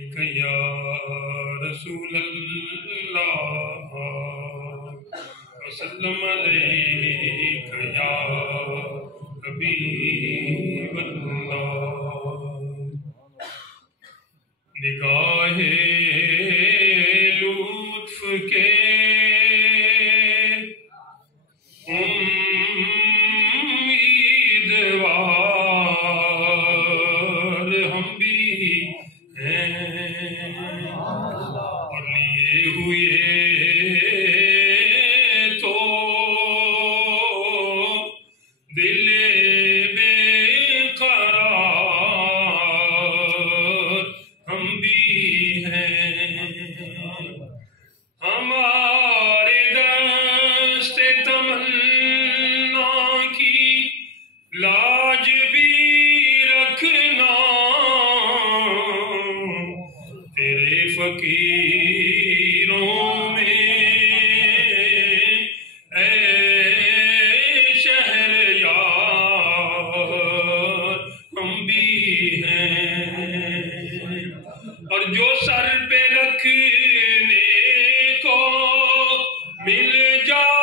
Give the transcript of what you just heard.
یا رسول اللہ وسلم علیک یا حبیب اللہ نگاہ لطف کے امیدوار ہم بھی ہیں اور لیے ہوئے تو دل بے قرار ہم بھی ہیں ہمارے دست تمنا کی لاج بھی رکھنا تیرے فقیروں میں اے شہریار ہم بھی ہیں اور جو سر پہ رکھنے کو مل جائے